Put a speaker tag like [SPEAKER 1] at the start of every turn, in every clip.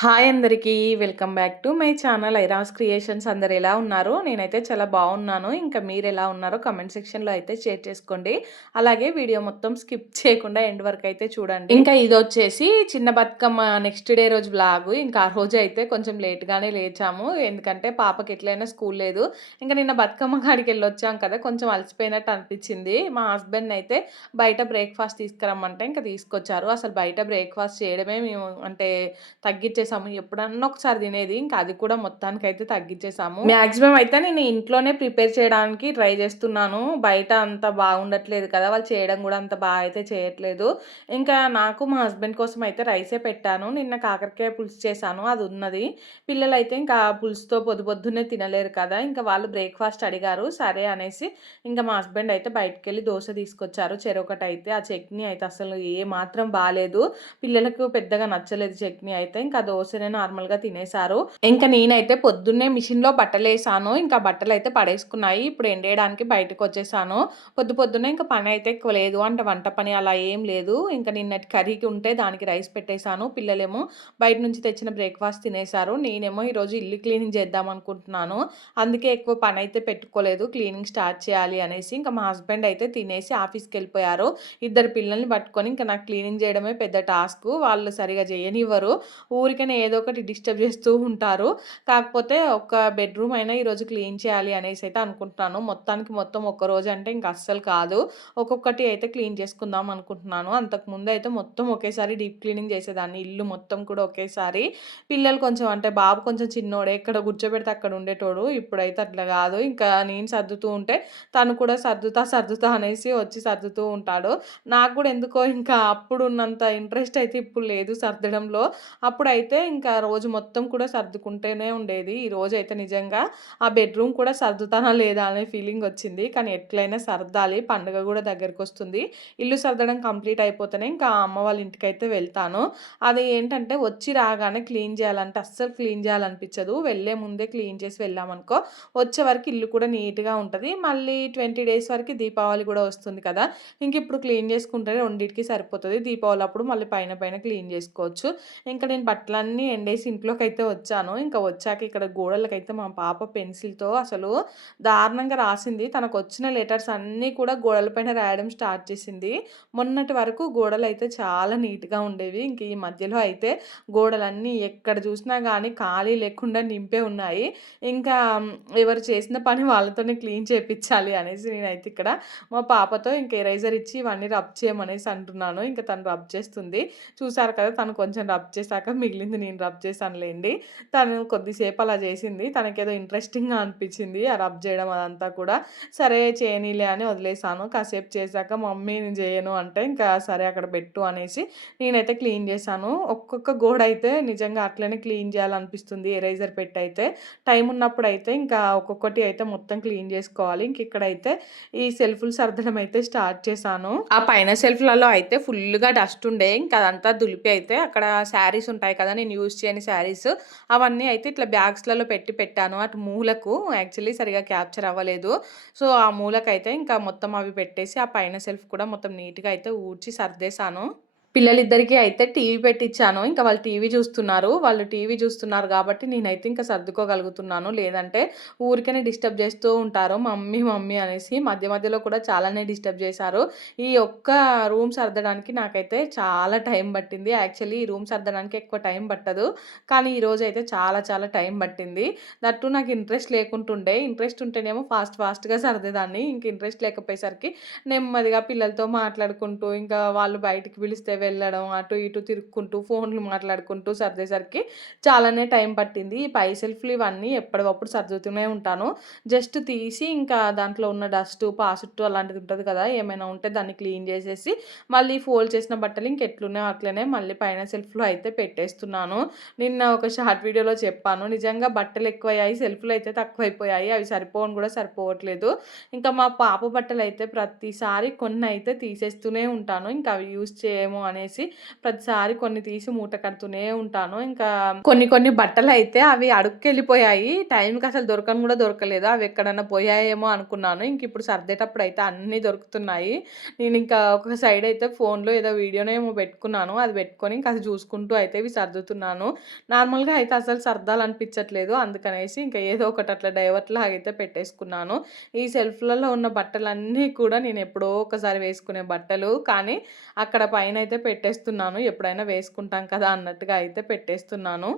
[SPEAKER 1] Hi అందరికీ welcome back to my channel Airas creations. అందరు ఎలా ఉన్నారు? నేనైతే చాలా బాగున్నాను. ఇంకా మీరు ఎలా ఉన్నారో కమెంట్ సెక్షన్లో అయితే షేర్ చేసుకోండి. అలాగే వీడియో మొత్తం స్కిప్ చేయకుండా ఎండ్ వరకు అయితే చూడండి. ఇంకా ఇది వచ్చేసి చిన్న బతుకమ్మ నెక్స్ట్ డే రోజు బ్లాగు ఇంకా ఆ రోజు అయితే కొంచెం లేట్గానే లేచాము. ఎందుకంటే పాపకి ఎట్లయినా స్కూల్ లేదు. ఇంకా నిన్న బతుకమ్మ కాడికి వెళ్ళొచ్చాం కదా కొంచెం అలసిపోయినట్టు అనిపించింది. మా హస్బెండ్ అయితే బయట బ్రేక్ఫాస్ట్ తీసుకురమ్మంటే ఇంకా తీసుకొచ్చారు. అసలు బయట బ్రేక్ఫాస్ట్ చేయడమే మేము అంటే తగ్గించే చేసాము ఎప్పుడన్నా ఒకసారి తినేది. ఇంకా అది కూడా మొత్తానికి అయితే తగ్గించేసాము. మాక్సిమం అయితే నేను ఇంట్లోనే ప్రిపేర్ చేయడానికి ట్రై చేస్తున్నాను. బయట అంత బాగుండట్లేదు కదా. వాళ్ళు చేయడం కూడా అంత బాగా అయితే చేయట్లేదు. ఇంకా నాకు మా హస్బెండ్ కోసం అయితే రైసే పెట్టాను. నిన్న కాకరకాయ పులుసు చేశాను. అది ఉన్నది. పిల్లలు అయితే ఇంకా పులుసుతో పొద్దు పొద్దున్నే తినలేరు కదా. ఇంకా వాళ్ళు బ్రేక్ఫాస్ట్ అడిగారు. సరే అనేసి ఇంకా మా హస్బెండ్ అయితే బయటకు వెళ్ళి దోశ తీసుకొచ్చారు. చెరొకటి అయితే. ఆ చట్నీ అయితే అసలు ఏ మాత్రం బాగాలేదు పిల్లలకు పెద్దగా నచ్చలేదు చట్నీ అయితే. ఇంకా దోశనే నార్మల్గా తినేశారు. ఇంకా నేనైతే పొద్దున్నే మిషన్లో బట్టలు వేసాను ఇంకా బట్టలు అయితే పడేసుకున్నాయి. ఇప్పుడు ఎండేయడానికి బయటకు వచ్చేసాను పొద్దు పొద్దున్నే ఇంకా పని అయితే ఎక్కువ లేదు. అంటే వంట పని అలా ఏం లేదు. ఇంకా నిన్నటి కర్రీకి ఉంటే దానికి రైస్ పెట్టేశాను. పిల్లలేమో బయట నుంచి తెచ్చిన బ్రేక్ఫాస్ట్ తినేశారు. నేనేమో ఈరోజు ఇల్లు క్లీనింగ్ చేద్దాం అనుకుంటున్నాను. అందుకే ఎక్కువ పని అయితే పెట్టుకోలేదు. క్లీనింగ్ స్టార్ట్ చేయాలి అనేసి ఇంకా మా హస్బెండ్ అయితే తినేసి ఆఫీస్కి వెళ్ళిపోయారు ఇద్దరు పిల్లల్ని పట్టుకొని ఇంకా నాకు క్లీనింగ్ చేయడమే పెద్ద టాస్క్. వాళ్ళు సరిగా చేయనివ్వరు. ఊరికి ఊరికనే ఏదో ఒకటి డిస్టర్బ్ చేస్తూ ఉంటారు. కాకపోతే ఒక బెడ్రూమ్ అయినా ఈరోజు క్లీన్ చేయాలి అనేసి అయితే అనుకుంటున్నాను. మొత్తానికి మొత్తం ఒక్క రోజు అంటే ఇంకా అస్సలు కాదు. ఒక్కొక్కటి అయితే క్లీన్ చేసుకుందాం అనుకుంటున్నాను. అంతకుముందు అయితే మొత్తం ఒకేసారి డీప్ క్లీనింగ్ చేసేదాన్ని. ఇల్లు మొత్తం కూడా ఒకేసారి. పిల్లలు కొంచెం అంటే బాబు కొంచెం చిన్నోడే. ఎక్కడ కూర్చోబెడితే అక్కడ ఉండేటోడు. ఇప్పుడైతే అట్లా కాదు. ఇంకా నేను సర్దుతూ ఉంటే తను కూడా సర్దుతా సర్దుతా అనేసి వచ్చి సర్దుతూ ఉంటాడు. నాకు కూడా ఎందుకో ఇంకా అప్పుడు ఉన్నంత ఇంట్రెస్ట్ అయితే ఇప్పుడు లేదు సర్దడంలో. అప్పుడు అయితే ఇంకా రోజు మొత్తం కూడా సర్దుకుంటేనే ఉండేది. ఈ రోజు అయితే నిజంగా ఆ బెడ్రూమ్ కూడా సర్దుతానా లేదా అనే ఫీలింగ్ వచ్చింది. కానీ ఎట్లయినా సర్దాలి. పండుగ కూడా దగ్గరికి వస్తుంది ఇల్లు సర్దడం కంప్లీట్ అయిపోతేనే ఇంకా అమ్మ వాళ్ళ ఇంటికి అయితే వెళ్తాను. అది ఏంటంటే వచ్చి రాగానే క్లీన్ చేయాలంటే అస్సలు క్లీన్ చేయాలనిపించదు. వెళ్ళే ముందే క్లీన్ చేసి వెళ్ళామనుకో వచ్చే వరకు ఇల్లు కూడా నీట్గా ఉంటుంది. మళ్ళీ ట్వంటీ డేస్ వరకు దీపావళి కూడా వస్తుంది కదా. ఇంక ఇప్పుడు క్లీన్ చేసుకుంటే రెండింటికి సరిపోతుంది. దీపావళి అప్పుడు మళ్ళీ పైన పైన క్లీన్ చేసుకోవచ్చు. ఇంకా నేను బట్టలు అన్నీ ఎండేసి ఇంట్లోకి అయితే వచ్చాను. ఇంకా వచ్చాక ఇక్కడ గోడలకైతే మా పాప పెన్సిల్తో అసలు దారుణంగా రాసింది. తనకు వచ్చిన లెటర్స్ అన్నీ కూడా గోడలపైన రాయడం స్టార్ట్ చేసింది. మొన్నటి వరకు గోడలు అయితే చాలా నీట్గా ఉండేవి. ఇంక ఈ మధ్యలో అయితే గోడలన్నీ ఎక్కడ చూసినా కానీ ఖాళీ లేకుండా నింపే ఉన్నాయి. ఇంకా ఎవరు చేసిన పని వాళ్ళతోనే క్లీన్ చేయించాలి అనేసి నేనైతే ఇక్కడ మా పాపతో ఇంకా ఎరైజర్ ఇచ్చి ఇవన్నీ రబ్ చేయమనేసి అంటున్నాను. ఇంకా తను రబ్ చేస్తుంది. చూసారు కదా తను కొంచెం రబ్ చేశాక మిగిలింది చేసింది నేను రబ్ చేశానులేండి. తను కొద్దిసేపు అలా చేసింది. తనకేదో ఇంట్రెస్టింగ్గా అనిపించింది ఆ రబ్ చేయడం అదంతా కూడా. సరే చేయనీలే అని వదిలేసాను కాసేపు చేశాక మమ్మీ నేను చేయను అంటే ఇంకా సరే అక్కడ పెట్టు అనేసి నేనైతే క్లీన్ చేశాను. ఒక్కొక్క గోడ అయితే నిజంగా అట్లనే క్లీన్ చేయాలనిపిస్తుంది. ఎరేజర్ పెట్టి అయితే టైం ఉన్నప్పుడు అయితే ఇంకా ఒక్కొక్కటి అయితే మొత్తం క్లీన్ చేసుకోవాలి. ఇంక ఇక్కడైతే ఈ సెల్ఫ్లు సర్దడం అయితే స్టార్ట్ చేశాను. ఆ పైన సెల్ఫ్లలో అయితే ఫుల్గా డస్ట్ ఉండే. ఇంకా అదంతా దులిపి అయితే అక్కడ శారీస్ ఉంటాయి కదా నేను నేను యూజ్ చేయని శారీస్ అవన్నీ అయితే ఇట్లా బ్యాగ్స్లలో పెట్టి పెట్టాను. అటు మూలకు యాక్చువల్లీ సరిగా క్యాప్చర్ అవ్వలేదు. సో ఆ మూలకైతే ఇంకా మొత్తం అవి పెట్టేసి ఆ పైన సెల్ఫ్ కూడా మొత్తం నీట్గా అయితే ఊడ్చి సర్దేశాను. పిల్లలిద్దరికీ అయితే టీవీ పెట్టించాను ఇంకా వాళ్ళు టీవీ చూస్తున్నారు. వాళ్ళు టీవీ చూస్తున్నారు కాబట్టి నేనైతే ఇంకా సర్దుకోగలుగుతున్నాను. లేదంటే ఊరికనే డిస్టర్బ్ చేస్తూ ఉంటారు. మమ్మీ మమ్మీ అనేసి మధ్య మధ్యలో కూడా చాలానే డిస్టర్బ్ చేశారు. ఈ ఒక్క రూమ్ సర్దడానికి నాకైతే చాలా టైం పట్టింది. యాక్చువల్లీ ఈ రూమ్ సర్దడానికి ఎక్కువ టైం పట్టదు. కానీ ఈరోజు అయితే చాలా చాలా టైం పట్టింది. దట్టు నాకు ఇంట్రెస్ట్ లేకుంటుండే. ఇంట్రెస్ట్ ఉంటేనేమో ఫాస్ట్ ఫాస్ట్గా సర్దేదాన్ని. ఇంక ఇంట్రెస్ట్ లేకపోయేసరికి నెమ్మదిగా పిల్లలతో మాట్లాడుకుంటూ ఇంకా వాళ్ళు బయటికి పిలిస్తే వెళ్ళడం అటు ఇటు తిరుక్కుంటూ ఫోన్లు మాట్లాడుకుంటూ సర్దేసరికి చాలానే టైం పట్టింది. ఈ పై సెల్ఫ్లు ఇవన్నీ ఎప్పటికప్పుడు సర్దుతూనే ఉంటాను. జస్ట్ తీసి ఇంకా దాంట్లో ఉన్న డస్ట్ పాసుట్టు అలాంటిది ఉంటుంది కదా ఏమైనా ఉంటే దాన్ని క్లీన్ చేసేసి మళ్ళీ ఫోల్డ్ చేసిన బట్టలు ఇంకెట్లున్నాయో అట్లనే మళ్ళీ పైన సెల్ఫ్లో అయితే పెట్టేస్తున్నాను. నిన్న ఒక షార్ట్ వీడియోలో చెప్పాను. నిజంగా బట్టలు ఎక్కువయ్యాయి సెల్ఫ్లు అయితే తక్కువైపోయాయి. అవి సరిపోవని కూడా సరిపోవట్లేదు. ఇంకా మా పాప బట్టలు అయితే ప్రతిసారి కొన్ని అయితే తీసేస్తూనే ఉంటాను. ఇంకా అవి యూజ్ చేయము అని అనేసి ప్రతిసారి కొన్ని తీసి మూట కడుతూనే ఉంటాను. ఇంకా కొన్ని కొన్ని బట్టలు అయితే అవి అడుక్కెళ్ళిపోయాయి. టైంకి అసలు దొరకను కూడా దొరకలేదు. అవి ఎక్కడన్నా పోయాయేమో అనుకున్నాను. ఇంక ఇప్పుడు సర్దేటప్పుడు అయితే అన్నీ దొరుకుతున్నాయి. నేను ఇంకా ఒక సైడ్ అయితే ఫోన్లో ఏదో వీడియోనేమో పెట్టుకున్నాను. అది పెట్టుకొని ఇంకా అది చూసుకుంటూ అయితే ఇవి సర్దుతున్నాను. నార్మల్గా అయితే అసలు సర్దాలనిపించట్లేదు. అందుకనేసి ఇంకా ఏదో ఒకటి అట్లా డైవర్ట్లో అయితే పెట్టేసుకున్నాను. ఈ సెల్ఫ్లలో ఉన్న బట్టలన్నీ కూడా నేను ఎప్పుడో ఒకసారి వేసుకునే బట్టలు. కానీ అక్కడ పైన అయితే పెట్టేస్తున్నాను ఎప్పుడైనా వేసుకుంటాం కదా అన్నట్టుగా అయితే పెట్టేస్తున్నాను.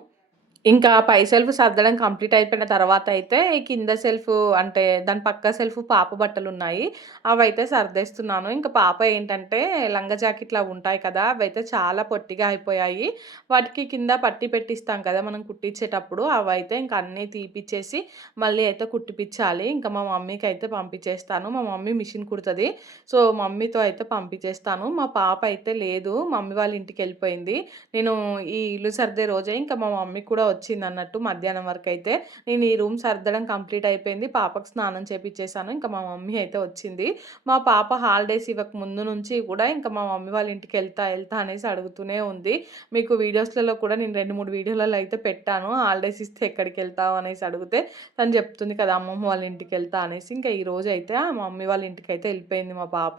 [SPEAKER 1] ఇంకా పై సెల్ఫ్ సర్దడం కంప్లీట్ అయిపోయిన తర్వాత అయితే ఈ కింద సెల్ఫ్ అంటే దాని పక్క సెల్ఫ్ పాప బట్టలు ఉన్నాయి అవి అయితే సర్దేస్తున్నాను. ఇంకా పాప ఏంటంటే లంగా జాకెట్‌లు ఉంటాయి కదా! అవి అయితే చాలా పొట్టిగా అయిపోయాయి. వాటికి కింద పట్టి పెట్టిస్తాం కదా! మనం కుట్టించేటప్పుడు అవి అయితే ఇంక అన్నీ తీపిచ్చేసి మళ్ళీ అయితే కుట్టిపించాలి ఇంకా మా మమ్మీకి అయితే పంపించేస్తాను. మా మమ్మీ మిషన్ కుడుతుంది సో, మమ్మీతో అయితే పంపించేస్తాను. మా పాప అయితే లేదు. మమ్మీ వాళ్ళ ఇంటికి వెళ్ళిపోయింది నేను ఈ ఇల్లు సర్దే రోజే ఇంకా మా మమ్మీ కూడా వచ్చింది అన్నట్టు మధ్యాహ్నం వరకు అయితే నేను ఈ రూమ్ సర్దడం కంప్లీట్ అయిపోయింది. పాపకు స్నానం చేపించేశాను ఇంకా మా మమ్మీ అయితే వచ్చింది. మా పాప హాలిడేస్ ఇవ్వక ముందు నుంచి కూడా ఇంకా మా మమ్మీ వాళ్ళ ఇంటికి వెళ్తా వెళ్తా అనేసి అడుగుతూనే ఉంది. మీకు వీడియోస్లలో కూడా నేను రెండు మూడు వీడియోలలో అయితే పెట్టాను. హాలిడేస్ ఇస్తే ఎక్కడికి వెళ్తావు అనేసి అడిగితే తను చెప్తుంది కదా అమ్మమ్మ వాళ్ళ ఇంటికి వెళ్తా అనేసి. ఇంకా ఈ రోజు అయితే మా మమ్మీ వాళ్ళ ఇంటికి అయితే వెళ్ళిపోయింది మా పాప.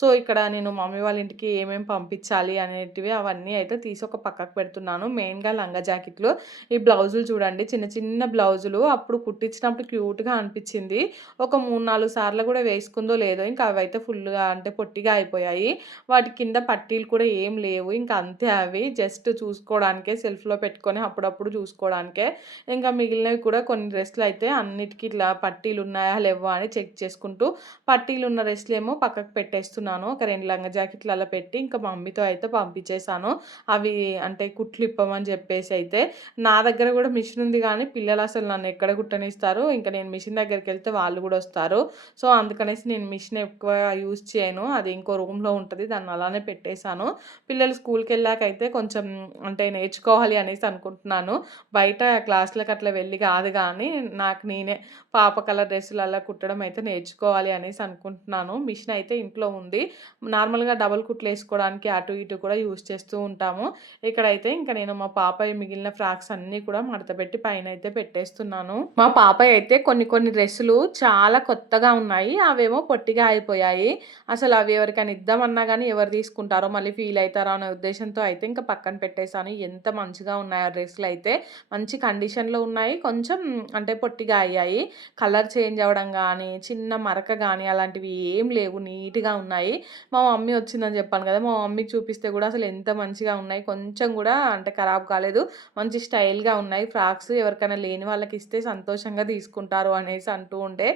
[SPEAKER 1] సో ఇక్కడ నేను మమ్మీ వాళ్ళ ఇంటికి ఏమేమి పంపించాలి అనేటివి అవన్నీ అయితే తీసి ఒక పక్కకు పెడుతున్నాను. మెయిన్గా లంగా జాకెట్లు. ఈ బ్లౌజులు చూడండి చిన్న చిన్న బ్లౌజులు. అప్పుడు కుట్టించినప్పుడు క్యూట్గా అనిపించింది. ఒక మూడు నాలుగు సార్లు కూడా వేసుకుందో లేదో ఇంకా అవి అయితే ఫుల్గా అంటే పొట్టిగా అయిపోయాయి. వాటి కింద పట్టీలు కూడా ఏం లేవు. ఇంకా అంతే అవి. జస్ట్ చూసుకోవడానికే సెల్ఫ్లో పెట్టుకొని అప్పుడప్పుడు చూసుకోవడానికే. ఇంకా మిగిలినవి కూడా కొన్ని డ్రెస్సులు అయితే అన్నిటికీ ఇట్లా పట్టీలు ఉన్నాయా లేవా అని చెక్ చేసుకుంటూ పట్టీలు ఉన్న డ్రెస్సులు ఏమో పక్కకు పెట్టేస్తున్నాను. ఒక రెండు లంగ జాకెట్లు అలా పెట్టి ఇంకా మమ్మీతో అయితే పంపించేశాను. అవి అంటే కుట్లు ఇప్పమని చెప్పేసి అయితే నా దగ్గర కూడా మిషన్ ఉంది కానీ పిల్లలు అసలు నన్ను ఎక్కడ కుట్టనిస్తారు? ఇంకా నేను మిషన్ దగ్గరికి వెళ్తే వాళ్ళు కూడా వస్తారు. సో అందుకనేసి నేను మిషన్ ఎక్కువ యూజ్ చేయను. అది ఇంకో రూమ్లో ఉంటుంది. దాన్ని అలానే పెట్టేశాను. పిల్లలు స్కూల్కి వెళ్ళాక అయితే కొంచెం అంటే నేర్చుకోవాలి అనేసి అనుకుంటున్నాను. బయట క్లాసులకు అట్లా వెళ్ళి కాదు కానీ నాకు నేనే పాప కలర్ డ్రెస్సులు అలా కుట్టడం అయితే నేర్చుకోవాలి అనేసి అనుకుంటున్నాను. మిషన్ అయితే ఇంట్లో ఉంది. నార్మల్గా డబల్ కుట్లు వేసుకోవడానికి అటు ఇటు కూడా యూజ్ చేస్తూ ఉంటాము. ఇక్కడైతే ఇంకా నేను మా పాప మిగిలిన ఫ్రాక్స్ అన్నీ కూడా మడతపెట్టి పైన అయితే పెట్టేస్తున్నాను. మా పాప అయితే కొన్ని కొన్ని డ్రెస్సులు చాలా కొత్తగా ఉన్నాయి. అవేమో పొట్టిగా అయిపోయాయి. అసలు అవి ఎవరికైనా ఇద్దామన్నా కానీ ఎవరు తీసుకుంటారో మళ్ళీ ఫీల్ అవుతారో అనే ఉద్దేశంతో అయితే ఇంకా పక్కన పెట్టేశాను. ఎంత మంచిగా ఉన్నాయి ఆ డ్రెస్సులు అయితే. మంచి కండిషన్లో ఉన్నాయి. కొంచెం అంటే పొట్టిగా అయ్యాయి. కలర్ చేంజ్ అవ్వడం కానీ చిన్న మరక కానీ అలాంటివి ఏం లేవు. నీట్గా ఉన్నాయి. మా మమ్మీ వచ్చిందని చెప్పాను కదా! మా మమ్మీకి చూపిస్తే కూడా అసలు ఎంత మంచిగా ఉన్నాయి. కొంచెం కూడా అంటే ఖరాబ్ కాలేదు. మంచి స్టైల్ స్టైల్గా ఉన్నాయి. ఫ్రాక్స్ ఎవరికైనా లేని వాళ్ళకి ఇస్తే సంతోషంగా తీసుకుంటారు అనేసి అంటూ ఉండే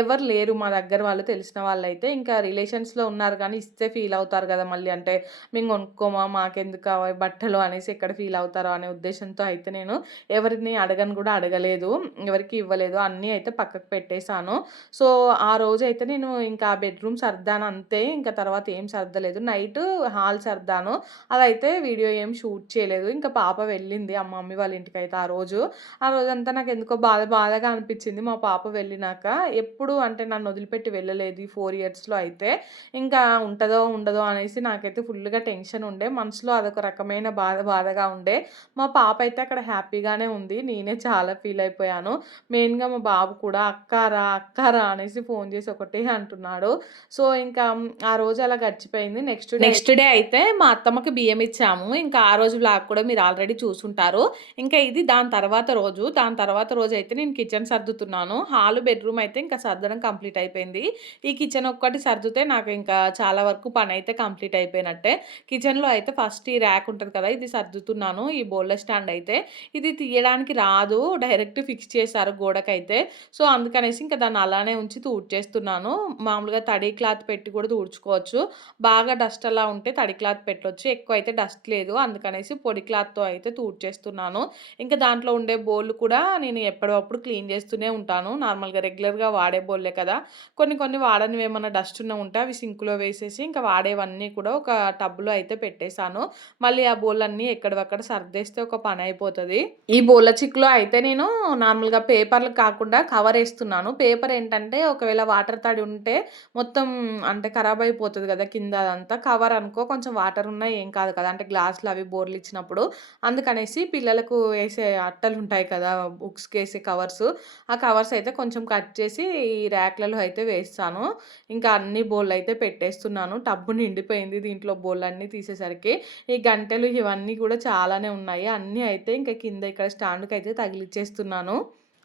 [SPEAKER 1] ఎవరు లేరు మా దగ్గర వాళ్ళు తెలిసిన వాళ్ళు అయితే ఇంకా రిలేషన్స్లో ఉన్నారు కానీ ఇస్తే ఫీల్ అవుతారు కదా మళ్ళీ. అంటే మేము కొనుక్కోమా? మాకెందుకు కావాలి బట్టలు అనేసి ఎక్కడ ఫీల్ అవుతారో అనే ఉద్దేశంతో అయితే నేను ఎవరిని అడగను కూడా అడగలేదు. ఎవరికి ఇవ్వలేదు. అన్నీ అయితే పక్కకు పెట్టేశాను. సో ఆ రోజు అయితే నేను ఇంకా బెడ్రూమ్ సర్దాను అంతే. ఇంకా తర్వాత ఏం సర్దలేదు. Night hall సర్దాను. అదైతే వీడియో ఏం షూట్ చేయలేదు. ఇంకా పాప వెళ్ళింది. అమ్మ మమ్మీ వాళ్ళ ఇంటికి అయితే ఆ రోజు. ఆ రోజంతా నాకు ఎందుకో బాధ బాధగా అనిపించింది. మా పాప వెళ్ళినాక ఎప్పుడు అంటే నన్ను వదిలిపెట్టి వెళ్ళలేదు ఈ ఫోర్ ఇయర్స్లో అయితే. ఇంకా ఉంటుందో ఉండదో అనేసి నాకైతే ఫుల్గా టెన్షన్ ఉండే. మనసులో అదొక రకమైన బాధ బాధగా ఉండే. మా పాప అయితే అక్కడ హ్యాపీగానే ఉంది. నేనే చాలా ఫీల్ అయిపోయాను. మెయిన్గా మా బాబు కూడా అక్కారా అక్కారా అనేసి ఫోన్ చేసి ఒకటే అంటున్నాడు. సో ఇంకా ఆ రోజు అలా గడిచిపోయింది. నెక్స్ట్ నెక్స్ట్ డే అయితే మా అత్తమ్మకి బియ్యం ఇచ్చాము. ఇంకా ఆ రోజు బ్లాగ్ కూడా మీరు ఆల్రెడీ చూసుంటారు. ఇంకా ఇది దాని తర్వాత రోజు దాని తర్వాత రోజు అయితే నేను కిచెన్ సర్దుతున్నాను. హాల్ బెడ్రూమ్ అయితే ఇంకా సర్దడం కంప్లీట్ అయిపోయింది. ఈ కిచెన్ ఒక్కటి సర్దితే నాకు ఇంకా చాలా వరకు పని అయితే కంప్లీట్ అయిపోయినట్టే. కిచెన్లో అయితే ఫస్ట్ ఈ ర్యాక్ ఉంటుంది కదా ఇది సర్దుతున్నాను. ఈ బోల్డర్ స్టాండ్ అయితే ఇది తీయడానికి రాదు డైరెక్ట్ ఫిక్స్ చేశారు గోడకైతే. సో అందుకనేసి ఇంకా దాన్ని అలానే ఉంచి తూడ్చేస్తున్నాను. మామూలుగా తడి క్లాత్ పెట్టి కూడా తూడ్చుకోవచ్చు. బాగా డస్ట్ అలా ఉంటే తడి క్లాత్ పెట్టవచ్చు ఎక్కువ అయితే డస్ట్ లేదు. అందుకనేసి పొడి క్లాత్తో అయితే తూడ్చేస్తున్నాను. ఇంకా దాంట్లో ఉండే బౌల్ కూడా నేను ఎప్పటికప్పుడు క్లీన్ చేస్తూనే ఉంటాను. నార్మల్‌గా రెగ్యులర్‌గా వాడే బౌలే కదా! కొన్ని కొన్ని వాడనివి ఏమైనా డస్ట్ ఉన్న ఉంటే అవి సింక్‌లో వేసేసి ఇంకా వాడేవన్నీ కూడా ఒక టబ్‌లో అయితే పెట్టేసాను. మళ్ళీ ఆ బౌల్ అన్నీ ఎక్కడవక్కడ సర్దేస్తే ఒక పని అయిపోతుంది ఈ బోల చిక్కులో అయితే నేను నార్మల్‌గా పేపర్లు కాకుండా కవర్ వేస్తున్నాను పేపర్ ఏంటంటే ఒకవేళ వాటర్ తడి ఉంటే మొత్తం అంటే ఖరాబ్ అయిపోతుంది కదా! కింద అదంతా. కవర్ అనుకో కొంచెం వాటర్ ఉన్నా ఏం కాదు కదా! అంటే గ్లాసులు అవి బోర్లు ఇచ్చినప్పుడు. అందుకనేసి పిల్లలకు వేసే అట్టలు ఉంటాయి కదా! బుక్స్కి వేసే కవర్స్. ఆ కవర్స్ అయితే కొంచెం కట్ చేసి ఈ ర్యాక్‌లలో అయితే వేస్తాను. ఇంకా అన్ని బోర్లయితే పెట్టేస్తున్నాను. టబ్బు నిండిపోయింది దీంట్లో బోర్లన్నీ తీసేసరికి. ఈ గంటెలు ఇవన్నీ కూడా చాలానే ఉన్నాయి. అన్నీ అయితే ఇంకా కింద ఇక్కడ స్టాండ్కి అయితే తగిలిచ్చేస్తున్నాను.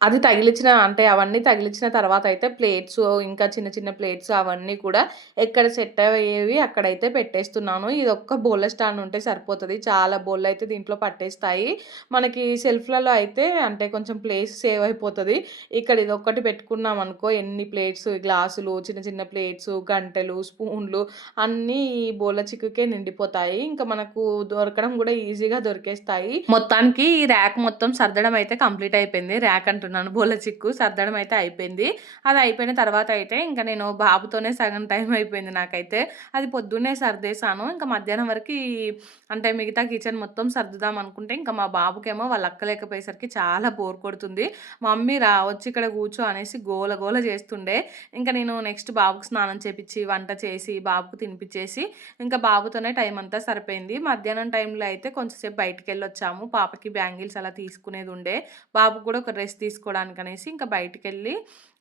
[SPEAKER 1] అది తగిలించిన అంటే అవన్నీ తగిలిచ్చిన తర్వాత అయితే ప్లేట్స్ ఇంకా చిన్న చిన్న ప్లేట్స్ అవన్నీ కూడా ఎక్కడ సెట్ అయ్యేవి అక్కడైతే పెట్టేస్తున్నాను. ఇది ఒక్క బోల్ల స్టాండ్ ఉంటే సరిపోతుంది చాలా బోళ్ళయితే దీంట్లో పట్టేస్తాయి. మనకి సెల్ఫ్లలో అయితే అంటే కొంచెం ప్లేస్ సేవ్ అయిపోతుంది ఇక్కడ ఇది ఒకటి పెట్టుకున్నామనుకో ఎన్ని ప్లేట్స్, గ్లాసులు, చిన్న చిన్న ప్లేట్స్, గంటెలు, స్పూన్లు అన్నీ ఈ బోళ్ళ చిక్కుకే నిండిపోతాయి. ఇంకా మనకు దొరకడం కూడా ఈజీగా దొరికేస్తాయి. మొత్తానికి ఈ ర్యాక్ మొత్తం సర్దడం అయితే కంప్లీట్ అయిపోయింది. ర్యాక్ అంటున్నాను బోల్ల చిక్కు సర్దడం అయితే అయిపోయింది. అది అయిపోయిన తర్వాత అయితే ఇంకా నేను బాబుతోనే సగం టైం అయిపోయింది నాకైతే. అది పొద్దున్నే సర్దేశాను. ఇంకా మధ్యాహ్నం వరకు అంటే మిగతా కిచెన్ మొత్తం సర్దుదాం అనుకుంటే ఇంకా మా బాబుకేమో వాళ్ళు అక్కలేకపోయేసరికి చాలా బోర్ కొడుతుంది. మమ్మీ రా వచ్చి ఇక్కడ కూర్చో అనేసి గోల గోల చేస్తుండే. ఇంకా నేను నెక్స్ట్ బాబుకి స్నానం చేపించి వంట చేసి, బాబుకు తినిపించేసి ఇంకా బాబుతోనే టైం అంతా సరిపోయింది. మధ్యాహ్నం టైంలో అయితే కొంచెం సేపు బయటికెళ్ళొచ్చాము. పాపకి బ్యాంగిల్స్ అలా తీసుకునేది ఉండే. బాబుకు కూడా ఒక డ్రెస్ తీసుకోవడానికి అనేసి ఇంకా బయటికెళ్ళి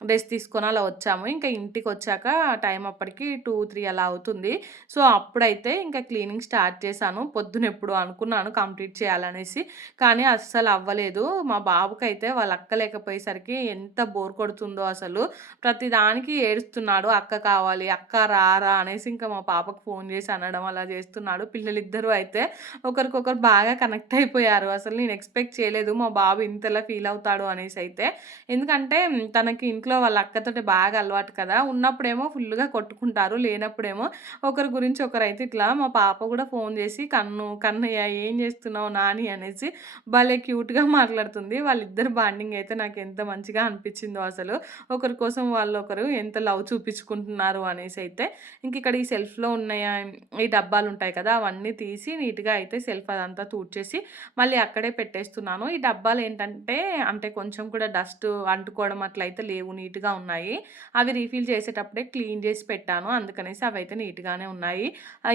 [SPEAKER 1] డ్రెస్ తీసుకొని అలా వచ్చాము. ఇంకా ఇంటికి వచ్చాక టైం అప్పటికి 2, 3 అలా అవుతుంది. సో, అప్పుడైతే ఇంకా క్లీనింగ్ స్టార్ట్ చేశాను. పొద్దున ఎప్పుడు అనుకున్నాను కంప్లీట్ చేయాలనేసి. కానీ అస్సలు అవ్వలేదు. మా బాబుకైతే వాళ్ళ అక్క లేకపోయేసరికి ఎంత బోర్ కొడుతుందో అసలు. ప్రతిదానికి ఏడుస్తున్నాడు. అక్క కావాలి, అక్క రారా అనేసి ఇంకా మా పాపకు ఫోన్ చేసి అనడం అలా చేస్తున్నాడు. పిల్లలిద్దరూ అయితే ఒకరికొకరు బాగా కనెక్ట్ అయిపోయారు. అసలు నేను ఎక్స్‌పెక్ట్ చేయలేదు మా బాబు ఇంతలా ఫీల్ అవుతాడు అనేసి అయితే. ఎందుకంటే తనకి ఇంట్లో వాళ్ళ అక్కతోటి బాగా అలవాటు కదా! ఉన్నప్పుడేమో ఫుల్‌గా కొట్టుకుంటారు. లేనప్పుడేమో ఒకరి గురించి ఒకరైతే ఇట్లా మా పాప కూడా ఫోన్ చేసి కన్ను, కన్నయ్య ఏం చేస్తున్నావు నాని అనేసి భలే క్యూట్‌గా మాట్లాడుతుంది. వాళ్ళిద్దరు బాండింగ్ అయితే నాకు ఎంత మంచిగా అనిపించిందో అసలు. ఒకరి కోసం వాళ్ళొకరు ఎంత లవ్ చూపించుకుంటున్నారు అనేసి అయితే. ఇంక ఇక్కడ ఈ సెల్ఫ్‌లో ఉన్నాయా ఈ డబ్బాలు ఉంటాయి కదా! అవన్నీ తీసి నీట్‌గా అయితే సెల్ఫ్ అదంతా తూడ్చేసి మళ్ళీ అక్కడే పెట్టేస్తున్నాను. ఈ డబ్బాలు ఏంటంటే అంటే కొంచెం కూడా డస్ట్ అంటుకోవడం అట్లయితే లేవు. నీట్‌గా ఉన్నాయి. అవి రీఫిల్ చేసేటప్పుడే క్లీన్ చేసి పెట్టాను. అందుకనేసి అవి అయితే నీట్‌గానే ఉన్నాయి.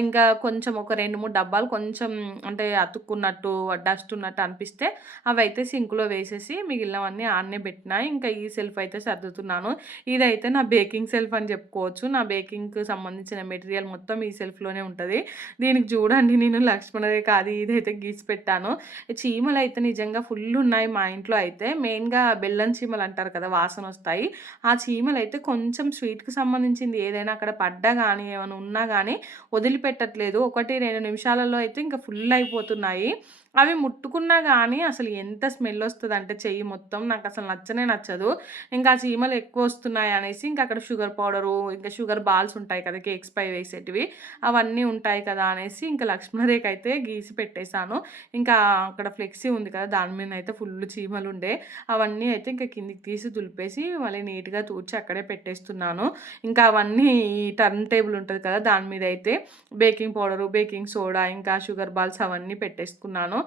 [SPEAKER 1] ఇంకా కొంచెం ఒక 2, 3 డబ్బాలు కొంచెం అంటే అతుక్కున్నట్టు, డస్ట్ ఉన్నట్టు అనిపిస్తే అవి అయితే సింక్‌లో వేసేసి మిగిలినవన్నీ ఆడనే పెట్టినా. ఇంకా ఈ సెల్ఫ్ అయితే సర్దుతున్నాను. ఇదైతే నా బేకింగ్ సెల్ఫ్ అని చెప్పుకోవచ్చు. నా బేకింగ్‌కి సంబంధించిన మెటీరియల్ మొత్తం ఈ సెల్ఫ్‌లోనే ఉంటుంది దీనికి చూడండి నేను లక్ష్మణరే కాదు ఇదైతే గీసి పెట్టాను. చీమలు అయితే నిజంగా ఫుల్ ఉన్నాయి మా ఇంట్లో అయితే. మెయిన్‌గా బెల్లం చీమలు అంటారు కదా! వాసన వస్తాయి ఆ ఆ అయితే కొంచెం స్వీట్‌కి సంబంధించింది ఏదైనా అక్కడ పడ్డా కానీ ఏమైనా ఉన్నా కానీ వదిలిపెట్టట్లేదు. 1, 2 నిమిషాలలో అయితే ఇంకా ఫుల్ అయిపోతున్నాయి. అవి ముట్టుకున్నా కానీ అసలు ఎంత స్మెల్ వస్తుంది అంటే చెయ్యి మొత్తం నాకు అసలు నచ్చనే నచ్చదు. ఇంకా చీమలు ఎక్కువ వస్తున్నాయి అనేసి ఇంకా అక్కడ షుగర్ పౌడరు, ఇంకా షుగర్ బాల్స్ ఉంటాయి కదా! కేక్స్ పై వేసేటివి. అవన్నీ ఉంటాయి కదా! అనేసి ఇంకా లక్ష్మణరేఖ అయితే గీసి పెట్టేసాను. ఇంకా అక్కడ ఫ్లెక్సీ ఉంది కదా! దాని మీద అయితే ఫుల్ చీమలుండే. అవన్నీ అయితే ఇంకా కిందకి తీసి దులిపేసి మళ్ళీ నీట్‌గా తూడ్చి అక్కడే పెట్టేస్తున్నాను. ఇంకా అవన్నీ ఈ టర్న్ టేబుల్ ఉంటుంది కదా! దాని మీద అయితే బేకింగ్ పౌడరు, బేకింగ్ సోడా, ఇంకా షుగర్ బాల్స్ అవన్నీ పెట్టేసుకున్నాను.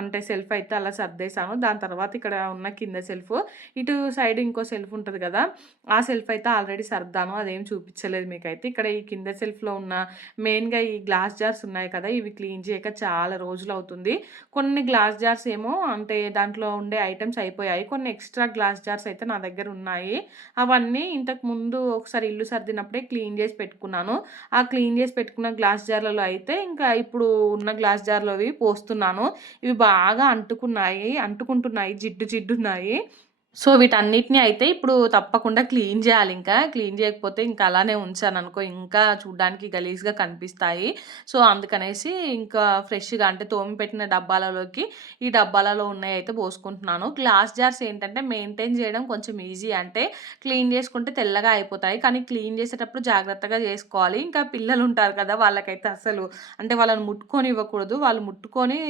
[SPEAKER 1] అంటే సెల్ఫ్ అయితే అలా సర్దేశాను. దాని తర్వాత ఇక్కడ ఉన్న కింద సెల్ఫ్, ఇటు సైడ్ ఇంకో సెల్ఫ్ ఉంటుంది కదా! ఆ సెల్ఫ్ అయితే ఆల్రెడీ సర్దాను. అదేం చూపించలేదు మీకైతే. ఇక్కడ ఈ కింద సెల్ఫ్‌లో ఉన్న మెయిన్‌గా ఈ గ్లాస్ జార్స్ ఉన్నాయి కదా! ఇవి క్లీన్ చేయక చాలా రోజులు అవుతుంది కొన్ని గ్లాస్ జార్స్ ఏమో అంటే దాంట్లో ఉండే ఐటమ్స్ అయిపోయాయి. కొన్ని ఎక్స్‌ట్రా గ్లాస్ జార్స్ అయితే నా దగ్గర ఉన్నాయి. అవన్నీ ఇంతకు ముందు ఒకసారి ఇల్లు సర్దినప్పుడే క్లీన్ చేసి పెట్టుకున్నాను. ఆ క్లీన్ చేసి పెట్టుకున్న గ్లాస్ జార్లలో అయితే ఇంకా ఇప్పుడు ఉన్న గ్లాస్ జార్‌లోవి పోస్తున్నాను. ఇవి బాగా అంటుకున్నాయి. అంటుకుంటున్నాయి. జిడ్డు జిడ్డున్నాయి. సో, వీటన్నిటిని అయితే ఇప్పుడు తప్పకుండా క్లీన్ చేయాలి ఇంకా. క్లీన్ చేయకపోతే ఇంకా అలానే ఉంచాను అనుకో ఇంకా చూడడానికి గలీజ్‌గా కనిపిస్తాయి. సో, అందుకనేసి ఇంకా ఫ్రెష్‌గా అంటే తోమి పెట్టిన డబ్బాలలోకి ఈ డబ్బాలలో ఉన్నాయి అయితే పోసుకుంటున్నాను. గ్లాస్ జార్స్ ఏంటంటే మెయింటైన్ చేయడం కొంచెం ఈజీ. అంటే క్లీన్ చేసుకుంటే తెల్లగా అయిపోతాయి. కానీ క్లీన్ చేసేటప్పుడు జాగ్రత్తగా చేసుకోవాలి ఇంకా పిల్లలు ఉంటారు కదా! వాళ్ళకైతే అసలు అంటే వాళ్ళని ముట్టుకొని ఇవ్వకూడదు వాళ్ళు ముట్టుకొని